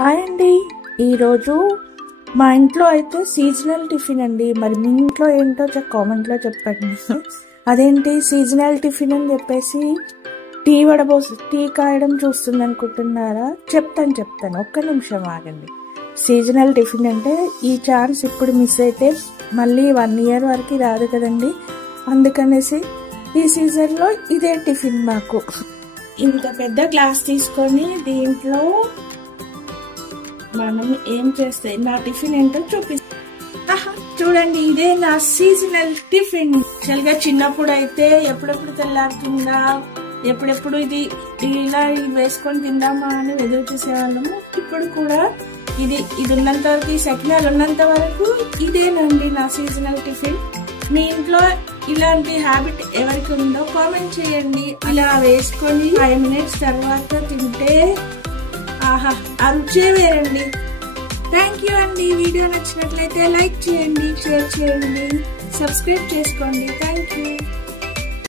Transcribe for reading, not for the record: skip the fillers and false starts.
Hi అండి. ఈరోజు మా ఇంట్లో అయితే సీజనల్ టిఫిన్ అండి. మరి మీ ఇంట్లో ఏంటో కామెంట్లో చెప్పండి. అదేంటి సీజనల్ టిఫిన్ అని చెప్పేసి టీ కాయడం చూస్తుంది అనుకుంటున్నారా? చెప్తాను, ఒక్క నిమిషం ఆగండి. సీజనల్ టిఫిన్ అంటే ఈ ఛాన్స్ ఇప్పుడు మిస్ అయితే మళ్ళీ 1 year వరకు రాదు కదండి. అందుకనేసి ఈ సీజన్లో ఇదే టిఫిన్. మాకు ఇంత పెద్ద గ్లాస్ తీసుకొని దీంట్లో మనం ఏం చేస్తే నా టిఫిన్ ఏంటో చూడండి. ఇదే నా సీజనల్ టిఫిన్. యాక్చువల్గా చిన్నప్పుడు అయితే ఎప్పుడెప్పుడు తెల్లారుతుందా, ఎప్పుడెప్పుడు ఇది ఇలా వేసుకొని తిందామా అని ఎదురు చూసేవాళ్ళము. ఇప్పుడు కూడా ఇది ఉన్నంత వరకు, ఈ సెకండ్ ఉన్నంత వరకు ఇదేనండి నా సీజనల్ టిఫిన్. మీ ఇంట్లో ఇలాంటి హ్యాబిట్ ఎవరికి ఉందో కామెంట్ చేయండి. ఇలా వేసుకొని 5 minutes తర్వాత తింటే ఆహా, ఆ రుచే వేరండి. థ్యాంక్ యూ అండి. వీడియో నచ్చినట్లయితే లైక్ చేయండి, షేర్ చేయండి, సబ్స్క్రైబ్ చేసుకోండి. Thank you.